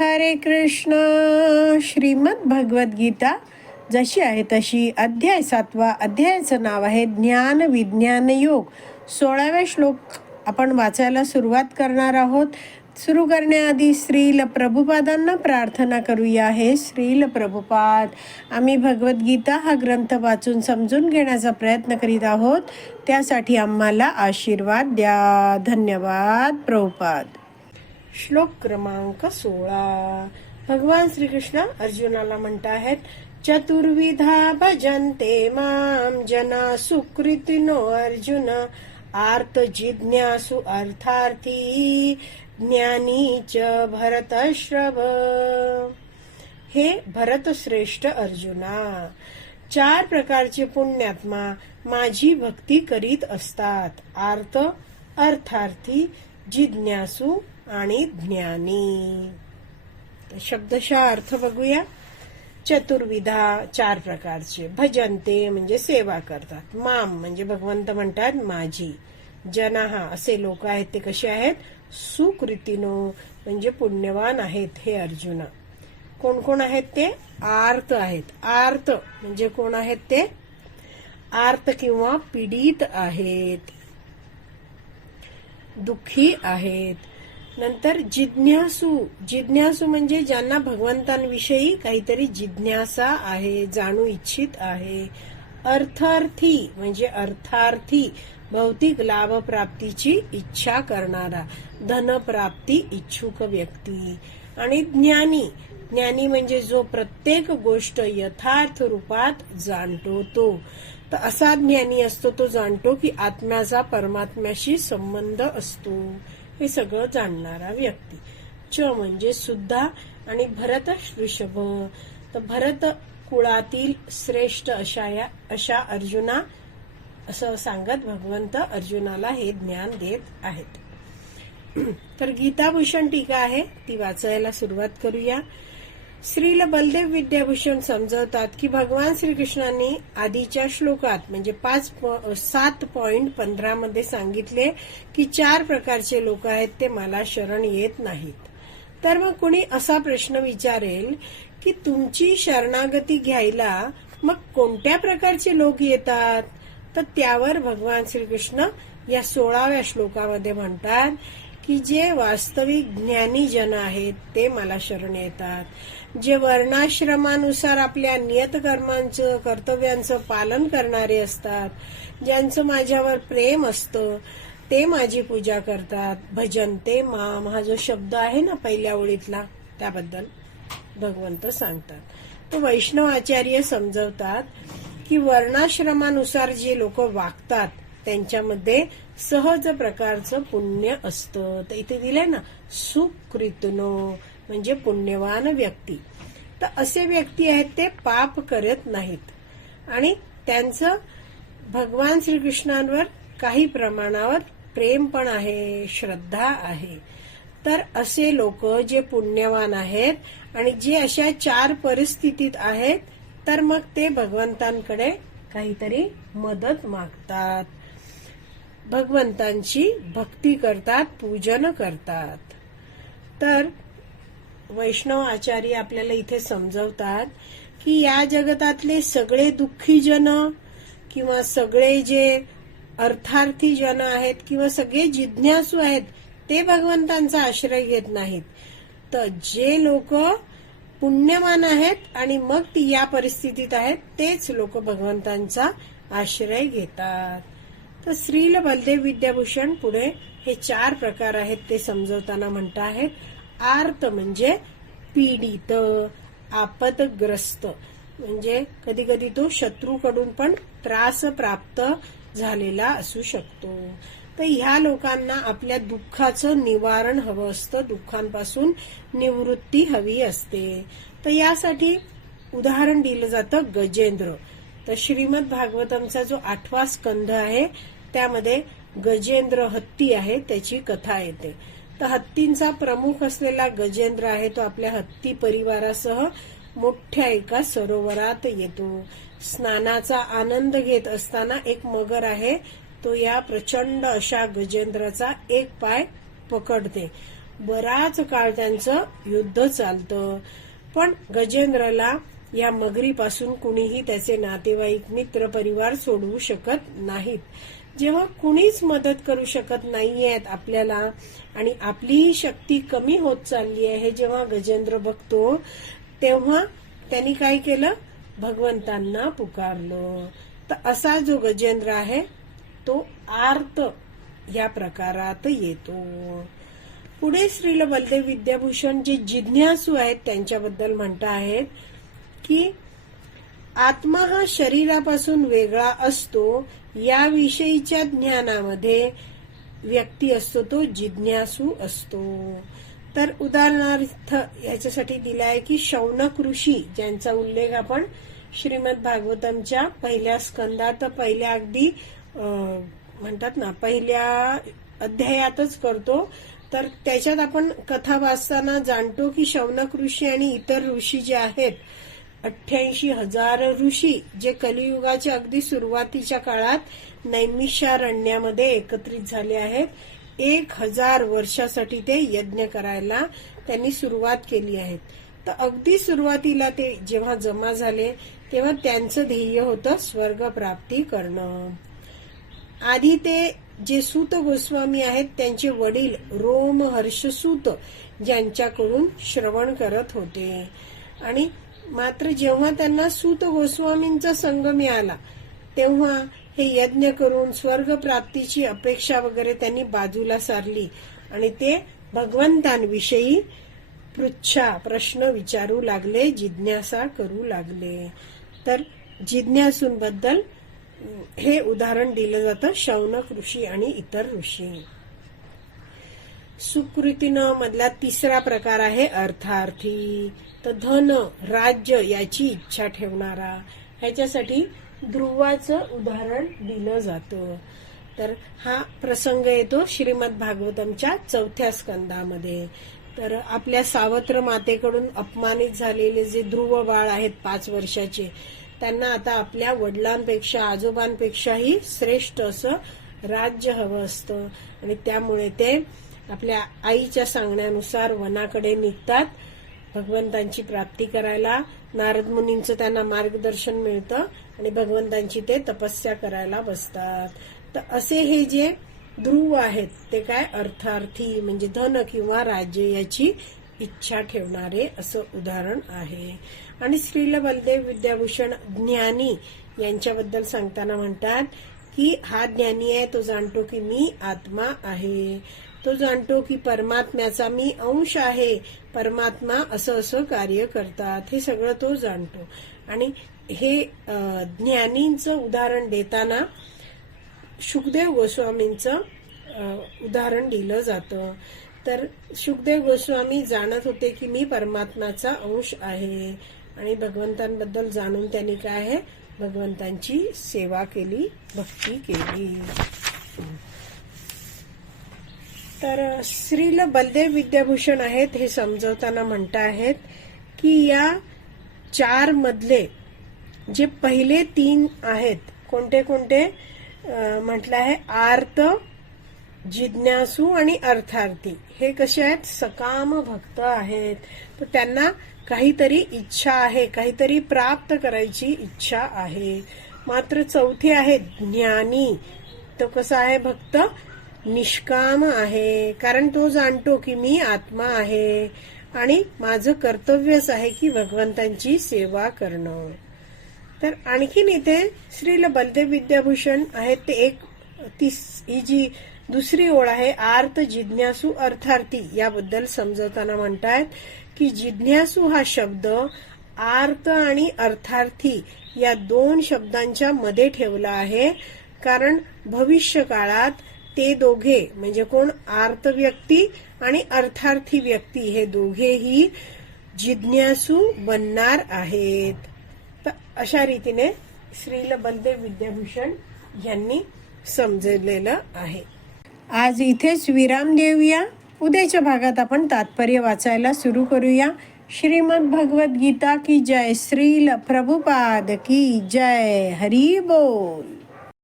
हरे कृष्ण. श्रीमद भगवद्गीता जशी आहे तशी अध्याय सातवा अध्यायाचं नाव आहे ज्ञान विज्ञान योग. सोळाव्या श्लोक आपण वाचायला सुरुवात करणार आहोत. सुरू करण्याआधी श्रील प्रभुपादांना प्रार्थना करूया. हे श्रील प्रभुपाद आम्ही भगवद्गीता हा ग्रंथ वाचून समजून घेण्याचा प्रयत्न करीत आहोत. त्यासाठी आम्हाला आशीर्वाद द्या. धन्यवाद प्रभुपाद. श्लोक क्रमांक सोळा. भगवान श्रीकृष्ण अर्जुनाला म्हणत आहेत चतुर्विधा भजन्ते माम जना सुकृतिनो अर्जुन आर्त जिज्ञासु अर्थार्थी ज्ञानी च भरतश्रव हे भरतश्रेष्ठ अर्जुना चार प्रकारचे पुण्यात्मा माझी भक्ती करीत असतात. आर्त अर्थार्थी जिज्ञासू आणि ज्ञानी. शब्दशः अर्थ बघूया. चतुर्विधा चार प्रकारचे. भजनते म्हणजे सेवा करतात. माम म्हणजे भगवंत म्हणतात माझी. जनाहा असे लोक आहेत ते कसे आहेत? सुकृतीनो म्हणजे पुण्यवान आहेत हे अर्जुना. कोण कोण आहेत ते? आर्त आहेत. आर्त म्हणजे कोण आहेत ते? आर्त किंवा पीडित आहेत. दुःखी आहेत. नंतर जिज्ञासू. जिज्ञासू म्हणजे ज्यांना भगवंतांविषयी काहीतरी जिज्ञासा आहे जाणू इच्छित आहे. अर्थार्थी म्हणजे अर्थार्थी भौतिक लाभ प्राप्तीची इच्छा करणारा धनप्राप्ती इच्छुक व्यक्ती. आणि ज्ञानी. ज्ञानी म्हणजे जो प्रत्येक गोष्ट यथार्थ रूपात जाणतो. तो तर असा ज्ञानी असतो तो जाणतो की आत्म्याचा परमात्म्याशी संबंध असतो. हे सगळं जाणणारा व्यक्ती. च म्हणजे सुद्धा आणि भरत ऋषभ. तर भरत कुळातील श्रेष्ठ अशा या अशा अर्जुना असं सांगत भगवंत अर्जुनाला हे ज्ञान देत आहेत. तर गीताभूषण टीका आहे. ती वाचायला सुरुवात करूया. श्रील बलदेव विद्याभूषण समजवतात की भगवान श्रीकृष्णांनी आधीच्या श्लोकात म्हणजे पाच सात पॉइंट पंधरा मध्ये सांगितले की चार प्रकारचे लोक आहेत ते मला शरण येत नाहीत. तर मग कुणी असा प्रश्न विचारेल की तुमची शरणागती घ्यायला मग कोणत्या प्रकारचे लोक येतात? तर त्यावर भगवान श्रीकृष्ण या सोळाव्या श्लोकामध्ये म्हणतात की जे वास्तविक ज्ञानी जन आहेत ते मला शरण येतात. जे वर्णाश्रमानुसार आपल्या नियतकर्मांचं कर्तव्यांचं पालन करणारे असतात ज्यांचं माझ्यावर प्रेम असतं ते माझी पूजा करतात. भजन ते माम हा जो शब्द आहे ना पहिल्या ओळीतला त्याबद्दल भगवंत सांगतात. तर वैष्णव आचार्य समजवतात की वर्णाश्रमानुसार जे लोक वागतात त्यांच्यामध्ये सहज प्रकारचं पुण्य असतं. तर इथे दिलंय ना सुकृतनो म्हणजे पुण्यवान व्यक्ती. तर असे व्यक्ती आहेत ते पाप करत नाहीत. आणि त्यांचं भगवान श्रीकृष्णांवर काही प्रमाणावर प्रेम पण आहे श्रद्धा आहे. तर असे लोक जे पुण्यवान आहेत आणि जे अशा चार परिस्थितीत आहेत तर मग ते भगवंतांकडे काहीतरी मदत मागतात. भगवंतांची भक्ती करतात पूजन करतात. तर वैष्णव आचार्य आपल्याला इथे समजवतात की या जगतातले सगळे दुःखी जन किंवा सगळे जे अर्थार्थी जन आहेत किंवा सगळे जिज्ञासू आहेत ते भगवंतांचा आश्रय घेत नाहीत. तर जे लोक पुण्यमान आहेत आणि मग ती या परिस्थितीत आहेत तेच लोक भगवंतांचा आश्रय घेतात. तर श्रील बलदेव विद्याभूषण पुढे हे चार प्रकार आहेत ते समजवताना म्हणत आहेत आर्त म्हणजे पीडित आपतग्रस्त म्हणजे कधी कधी तो शत्रूकडून पण त्रास प्राप्त झालेला असू शकतो. तर ह्या लोकांना आपल्या दुःखाचं निवारण हवं असतं. दुःखांपासून निवृत्ती हवी असते. तर यासाठी उदाहरण दिलं जातं गजेंद्र. तर श्रीमद भागवतमचा जो आठवा स्कंध आहे त्यामध्ये गजेंद्र हत्ती आहे त्याची कथा येते. तर हत्तींचा प्रमुख असलेला गजेंद्र आहे तो आपल्या हत्ती परिवारासह मोठ्या एका सरोवरात येतो. स्नानाचा आनंद घेत असताना एक मगर आहे तो या प्रचंड अशा गजेंद्राचा एक पाय पकडते. बराच काळ त्यांचं युद्ध चालतं. पण गजेंद्रला या मगरीपासून कुणीही त्याचे नातेवाईक मित्र परिवार सोडवू शकत नाहीत. जेव्हा कुणीच मदत करू शकत नाहीयेत आपल्याला आणि आपलीही शक्ती कमी होत चालली आहे जेव्हा गजेंद्र बघतो तेव्हा त्यांनी काय केलं? भगवंतांना पुकारलं. तर असा जो गजेंद्र आहे तो आर्त या प्रकारात येतो. पुढे श्रील बलदेव विद्याभूषण जे जिज्ञासू आहेत त्यांच्याबद्दल म्हणत आहेत की आत्मा हा शरीरापासून वेगळा असतो याविषयीच्या ज्ञानामध्ये व्यक्ती असतो तो जिज्ञासू असतो. तर उदाहरणार्थ याच्यासाठी दिला आहे की शौनक ऋषी ज्यांचा उल्लेख आपण श्रीमद भागवतमच्या पहिल्या स्कंदात पहिल्या अगदी म्हणतात ना पहिल्या अध्यायातच करतो. तर त्याच्यात आपण कथा वाचताना जाणतो की शौनक ऋषी आणि इतर ऋषी जे आहेत अठ्ठ्याऐंशी हजार ऋषी जे कलियुगाच्या अगदी सुरुवातीच्या काळात नैमिषारण्यामध्ये एकत्रित झाले आहेत. एक हजार वर्षासाठी ते यज्ञ करायला त्यांनी सुरुवात केली आहे. तर अगदी सुरुवातीला ते जेव्हा जमा झाले तेव्हा त्यांचं ध्येय होतं स्वर्ग प्राप्ती करणं. आधी ते जे सूत गोस्वामी आहेत त्यांचे वडील रोम हर्षसूत ज्यांच्याकडून श्रवण करत होते. आणि मात्र जेव्हा त्यांना सूत गोस्वामींचा संघ मिळाला तेव्हा हे यज्ञ करून स्वर्ग प्राप्तीची अपेक्षा वगैरे त्यांनी बाजूला सारली आणि ते भगवंतांविषयी पृच्छा प्रश्न विचारू लागले जिज्ञासा करू लागले. तर जिज्ञासूंबद्दल हे उदाहरण दिलं जातं शौनक ऋषी आणि इतर ऋषी. सुकृतीनं मधला तिसरा प्रकार आहे अर्थार्थी. तर धन राज्य याची इच्छा ठेवणारा. ह्याच्यासाठी ध्रुवाचं उदाहरण दिलं जातं. तर हा प्रसंग येतो श्रीमद भागवतमच्या चौथ्या स्कंदामध्ये. तर आपल्या सावत्र मातेकडून अपमानित झालेले जे ध्रुव बाळ आहेत पाच वर्षाचे त्यांना आता आपल्या वडिलांपेक्षा आजोबांपेक्षाही श्रेष्ठ असं राज्य हवं असतं. आणि त्यामुळे ते आपल्या आईच्या सांगण्यानुसार वनाकडे निघतात. भगवंतांची प्राप्ती करायला नारद मुनींचं त्यांना मार्गदर्शन मिळतं आणि भगवंतांची ते तपस्या करायला बसतात. तर असे हे जे ध्रुव आहेत ते काय अर्थार्थी म्हणजे धन किंवा राज्य याची इच्छा ठेवणारे असं उदाहरण आहे. आणि श्रील बलदेव विद्याभूषण ज्ञानी यांच्याबद्दल सांगताना म्हणतात की हा ज्ञानी आहे तो जाणतो की मी आत्मा आहे. तो जाणतो की परमात्म्याचा मी अंश आहे. परमात्मा असं असं कार्य करतात. हे सगळं तो जाणतो. आणि हे ज्ञानींचं उदाहरण देताना सुखदेव गोस्वामींचं उदाहरण दिलं जातं. तर सुखदेव गोस्वामी जाणत होते की मी परमात्माचा अंश आहे. आणि भगवंतांबद्दल जाणून त्यांनी काय आहे? भगवंतांची सेवा केली भक्ती केली. तर श्रील बलदेव विद्याभूषण आहेत हे समजवताना म्हणता आहेत की या चार मधले जे पहिले तीन आहेत कोणते कोणते? म्हटलं आहे आर्त जिज्ञासू आणि अर्थार्थी. हे कसे आहेत? सकाम भक्त आहेत. तर त्यांना काहीतरी इच्छा आहे काहीतरी प्राप्त करायची इच्छा आहे. मात्र चौथे आहे ज्ञानी. तो कसा आहे भक्त? निष्काम आहे. कारण तो जाणतो की मी आत्मा आहे आणि माझं कर्तव्यच आहे की भगवंतांची सेवा करणं. तर आणखीन इथे श्रील बलदेव विद्याभूषण आहेत ते एक तीस ही जी दुसरी ओळ आहे आर्त जिज्ञासू अर्थार्थी याबद्दल समजवताना म्हणतायत की जिज्ञासू हा शब्द आर्त आणि अर्थार्थी या दोन शब्दांच्या मध्ये ठेवला आहे. कारण भविष्य काळात ते दोघे म्हणजे कोण आर्त व्यक्ती आणि अर्थार्थी व्यक्ती हे दोघेही जिज्ञासू बनणार आहेत. तर अशा रीतीने श्रील बलदेव विद्याभूषण यांनी समजलेलं आहे. आज इथेच विराम देऊया. उद्याच्या भागात आपण तात्पर्य वाचायला सुरू करूया. श्रीमद भगवत गीता की जय श्रील प्रभुपाद की जय हरी बोल.